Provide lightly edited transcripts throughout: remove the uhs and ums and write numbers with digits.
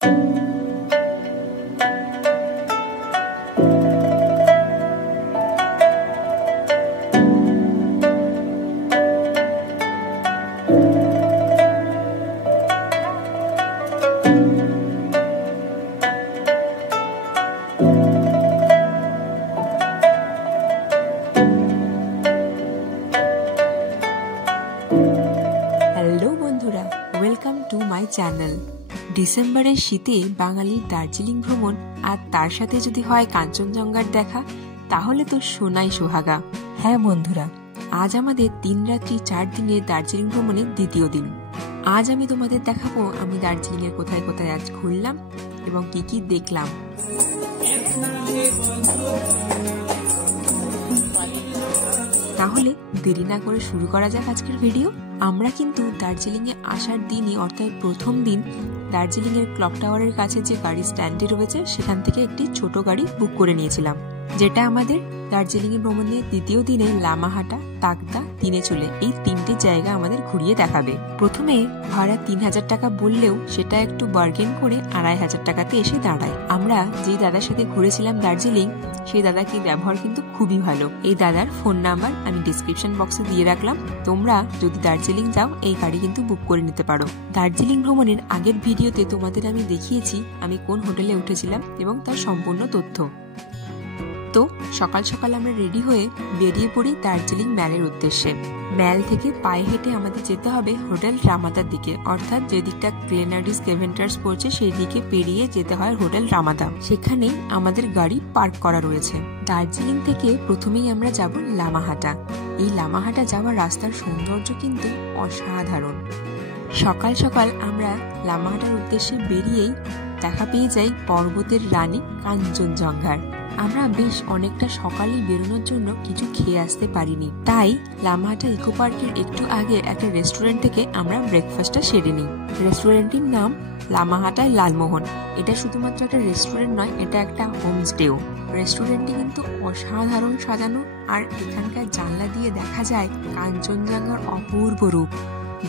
Hello বন্ধুরা, welcome to my channel. ডিসেম্বরের শীতে বাঙালির দার্জিলিং ভ্রমণ আর তার সাথে যদি হয় কাঞ্চনজঙ্ঘার দেখা, তাহলে তো সোনাই সোহাগা। হ্যাঁ বন্ধুরা, আজ আমাদের 3 রাত্রি 4 দিনের দার্জিলিং ভ্রমণের দ্বিতীয় দিন। আজ আমি তোমাদের দেখাবো আমি দার্জিলিং এর কোথায় কোথায় আজ ঘুরলাম এবং কি কি দেখলাম। তাহলে দেরি না করে শুরু করা যাক আজকের ভিডিও। আমরা কিন্তু দার্জিলিং এ আসার দিনই অর্থাৎ প্রথম দিন দার্জিলিং এর ক্লক টাওয়ারের কাছে যে গাড়ি স্ট্যান্ডটি রয়েছে সেখান থেকে একটি ছোট গাড়ি বুক করে নিয়েছিলাম, যেটা আমাদের দার্জিলিং এর ভ্রমণের দ্বিতীয় দিনে লামাহাটা, তাকদা, তিনেচুলে এই 3টে জায়গা আমাদের ঘুরিয়ে দেখাবে। প্রথমে ভাড়া 3000 টাকা বললেও সেটা একটু বার্গেন করে 2500 টাকাতে এসে দাঁড়ায়। আমরা যে দাদার সাথে ঘুরেছিলাম দার্জিলিং, সেই দাদাকে ব্যবহার কিন্তু খুবই ভালো। এই দাদার ফোন নাম্বার আমি ডিসক্রিপশন বক্সে দিয়ে রাখলাম, তোমরা যদি দার্জিলিং যাও এই গাড়ি কিন্তু বুক করে নিতে পারো। দার্জিলিং ভ্রমণের আগের ভিডিওতে তোমাদের আমি দেখিয়েছি আমি কোন হোটেলে উঠেছিলাম এবং তার সম্পূর্ণ তথ্য। তো সকাল সকাল আমরা রেডি হয়ে বেরিয়ে পড়ি দার্জিলিং ম্যালের উদ্দেশ্যে। ম্যাল থেকে পায়ে হেঁটে আমাদের যেতে হবে হোটেল রামাদার দিকে, অর্থাৎ যে দিকটা গ্লেনারিস কেভেন্টার্স পড়ছে সেই দিকে পেরিয়ে যেতে হয় হোটেল রামাদা। সেখানেই আমাদের গাড়ি পার্ক করা রয়েছে। দার্জিলিং থেকে প্রথমেই আমরা যাব লামাহাটা। এই লামাহাটা যাওয়ার রাস্তার সৌন্দর্য কিন্তু অসাধারণ। সকাল সকাল আমরা লামাহাটার উদ্দেশ্যে বেরিয়েই দেখা পেয়ে যাই পর্বতের রানী কাঞ্চনজঙ্ঘার। আমরা বেশ অনেকটা সকালেই বেরোনোর জন্য কিছু খেয়ে আসতে পারিনি, তাই লামাহাটা ইকো পার্কের একটু আগে একটা রেস্টুরেন্ট থেকে আমরা ব্রেকফাস্টটা সেরে নিই। রেস্টুরেন্টটির নাম লামাহাটায় লালমোহন। এটা শুধুমাত্র একটা রেস্টুরেন্ট নয়, এটা একটা হোমস্টেও। রেস্টুরেন্টটি কিন্তু অসাধারণ সাজানো, আর এখানকার জানলা দিয়ে দেখা যায় কাঞ্চনজঙ্ঘার অপূর্ব রূপ,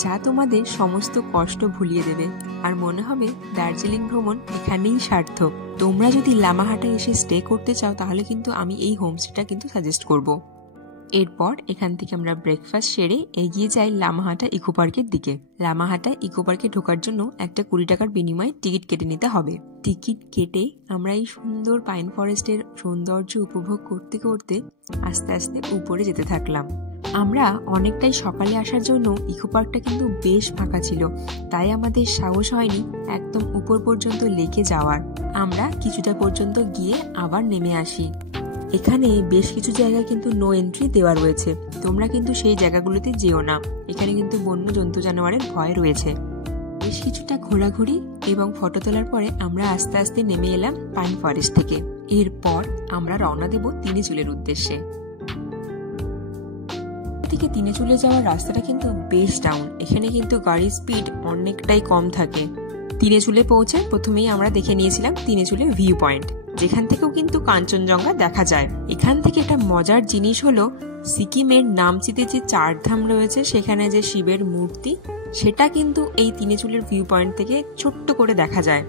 যা তোমাদের সমস্ত কষ্ট ভুলিয়ে দেবে আর মনে হবে দার্জিলিং ভ্রমণ এখানেই সার্থক। তোমরা যদি লামাহাটায় এসে স্টে করতে চাও তাহলে কিন্তু আমি এই হোমস্টেটা কিন্তু সাজেস্ট করব। এরপর এখান থেকে আমরা ব্রেকফাস্ট সেরে এগিয়ে যাই লামাহাটা ইকো পার্কের দিকে। লামাহাটা ইকো পার্কে ঢোকার জন্য একটা 20 টাকার বিনিময়ে টিকিট কেটে নিতে হবে। টিকিট কেটে আমরা এই সুন্দর পাইন ফরেস্টের সৌন্দর্য উপভোগ করতে করতে আস্তে আস্তে উপরে যেতে থাকলাম। আমরা অনেকটাই সকালে আসার জন্য ইকো পার্কটা কিন্তু বেশ ফাঁকা ছিল, তাই আমাদের সাহস হয়নি একদম উপর পর্যন্ত লেকে যাওয়ার। আমরা কিছুটা পর্যন্ত গিয়ে আবার নেমে আসি। এখানে বেশ কিছু জায়গায় কিন্তু নো এন্ট্রি দেওয়া রয়েছে, তোমরা কিন্তু সেই জায়গাগুলোতে যেও না। এখানে কিন্তু বন্য জন্তু জানোয়ারের ভয় রয়েছে। বেশ কিছুটা ঘোরাঘুরি এবং ফটো তোলার পরে আমরা আস্তে আস্তে নেমে এলাম পাইন ফরেস্ট থেকে। এরপর আমরা রওনা দেব তিনেচুলের উদ্দেশ্যে। থেকে তিনেচুলে যাওয়ার রাস্তাটা কিন্তু বেশ ডাউন, এখানে কিন্তু গাড়ির স্পিড অনেকটাই কম থাকে। তিনেচুলে পৌঁছে প্রথমেই আমরা দেখে নিয়েছিলাম তিনেচুলে ভিউ পয়েন্ট, যেখান থেকেও কিন্তু কাঞ্চনজঙ্ঘা দেখা যায়। এখান থেকে একটা মজার জিনিস হলো সিকিমের নামচিতে যে 4 ধাম রয়েছে সেখানে যে শিবের মূর্তি, সেটা কিন্তু এই তিনেচুলের ভিউ পয়েন্ট থেকে ছোট্ট করে দেখা যায়।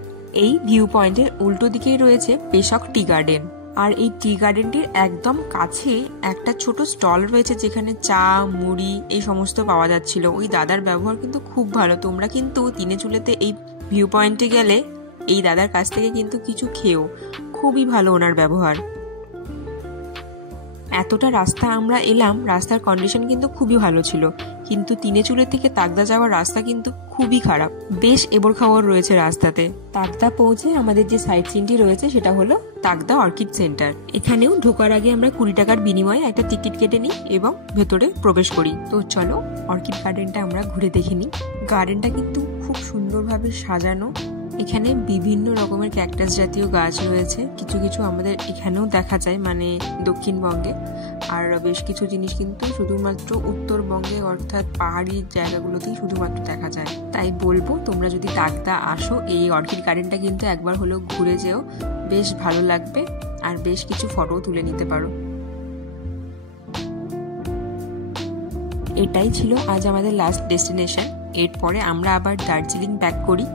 এই ভিউ পয়েন্টের উল্টো দিকেই রয়েছে পেশক টি গার্ডেন, আর এই টি গার্ডেনটির একদম কাছে একটা ছোট স্টল রয়েছে যেখানে চা, মুড়ি এই সমস্ত পাওয়া যাচ্ছিল। ওই দাদার ব্যবহার কিন্তু খুব ভালো। তোমরা কিন্তু তিনেচুলেতে এই ভিউ পয়েন্টে গেলে এই দাদার কাছ থেকে কিন্তু কিছু খেও, খুবই ভালো ওনার ব্যবহার। এতটা রাস্তা আমরা এলাম, রাস্তার কন্ডিশন কিন্তু খুবই ভালো ছিল, কিন্তু তিনেচুলে থেকে তাকদা যাওয়ার রাস্তা কিন্তু খুবই খারাপ। বেশ এবড় খাওয়ার রয়েছে রাস্তাতে। তাকদা পৌঁছে আমাদের যে সাইট সিনটি রয়েছে সেটা হলো তাকদা অর্কিড সেন্টার। এখানেও ঢোকার আগে আমরা 20 টাকার বিনিময়ে একটা টিকিট কেটে নিই এবং ভেতরে প্রবেশ করি। তো চলো অর্কিড গার্ডেনটা আমরা ঘুরে দেখে নিই। গার্ডেনটা কিন্তু খুব সুন্দরভাবে সাজানো। এখানে বিভিন্ন রকমের ক্যাকটাস জাতীয় গাছ রয়েছে, কিছু কিছু আমাদের এখানেও দেখা যায়, মানে দক্ষিণবঙ্গে। আর বেশ কিছু জিনিস কিন্তু শুধুমাত্র উত্তরবঙ্গে অর্থাৎ পাহাড়ি জায়গাগুলোতেই শুধুমাত্র দেখা যায়। তাই বলবো তোমরা যদি তাকদা আসো এই অর্কিড গার্ডেনটা কিন্তু একবার হলেও ঘুরে যেও, বেশ ভালো লাগবে আর বেশ কিছু ফটো তুলে নিতে পারো। এটাই ছিল আজ আমাদের লাস্ট ডেস্টিনেশন। এরপরে আমরা আবার দার্জিলিং ব্যাক করি।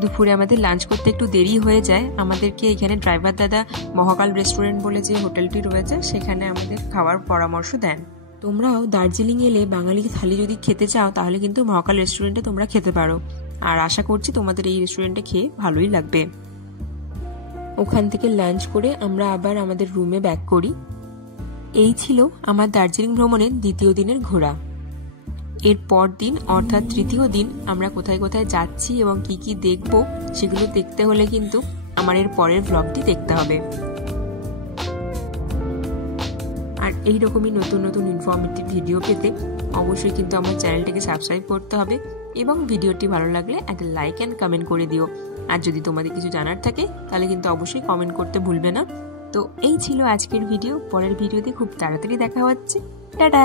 দুপুরে আমাদের লাঞ্চ করতে একটু দেরি হয়ে যায়। আমাদেরকে এখানে ড্রাইভার দাদা মহাকাল রেস্টুরেন্ট বলে যে হোটেলটি রয়েছে সেখানে আমাদের খাওয়ার পরামর্শ দেন। তোমরাও দার্জিলিং এলে বাঙালি থালি যদি খেতে চাও তাহলে কিন্তু মহাকাল রেস্টুরেন্টে তোমরা খেতে পারো, আর আশা করছি তোমাদের এই রেস্টুরেন্টে খেয়ে ভালোই লাগবে। ওখান থেকে লাঞ্চ করে আমরা আবার আমাদের রুমে ব্যাক করি। এই ছিল আমার দার্জিলিং ভ্রমণের দ্বিতীয় দিনের ঘোরা। এর পর দিন অর্থাৎ তৃতীয় দিন আমরা কোথায় কোথায় যাচ্ছি এবং কি কি দেখব সেগুলো দেখতে হলে কিন্তু আমার এর পরের ব্লগটি দেখতে হবে। আর এইরকমই নতুন নতুন ইনফরমেটিভ ভিডিও পেতে অবশ্যই কিন্তু আমার চ্যানেলটিকে সাবস্ক্রাইব করতে হবে এবং ভিডিওটি ভালো লাগলে একটা লাইক অ্যান্ড কমেন্ট করে দিও। আর যদি তোমাদের কিছু জানার থাকে তাহলে কিন্তু অবশ্যই কমেন্ট করতে ভুলবে না। তো এই ছিল আজকের ভিডিও। পরের ভিডিওতে খুব তাড়াতাড়ি দেখা হচ্ছে। টাটা।